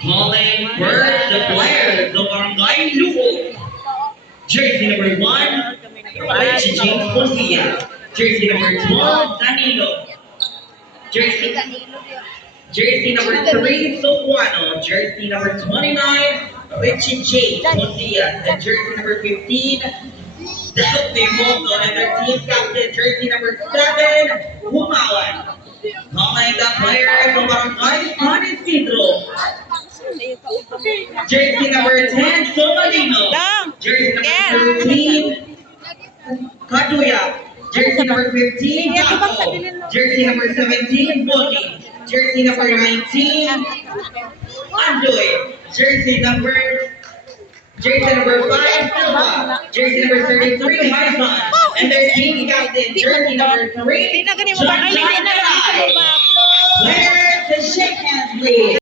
Calling first the players of Barangay Lugo. Jersey number 1, Richie James Bonilla. Jersey number 12, Danilo. Jersey, jersey number 3, Sobuano. Jersey number 29, Richie James Bonilla. And jersey number 15, Delphi Moto. And their team captain, jersey number 7, Humawan. Calling the players of Barangay San Isidro. Jersey number 10, Somalino. Jersey number 13, Kaduya. Jersey number 15, Paco. Jersey number 17, Boni. Jersey number 19, Andoy. Jersey number 5, Silva. Jersey number 33, Haizan. And their team captain, jersey number 3, John Players to shake hands, please.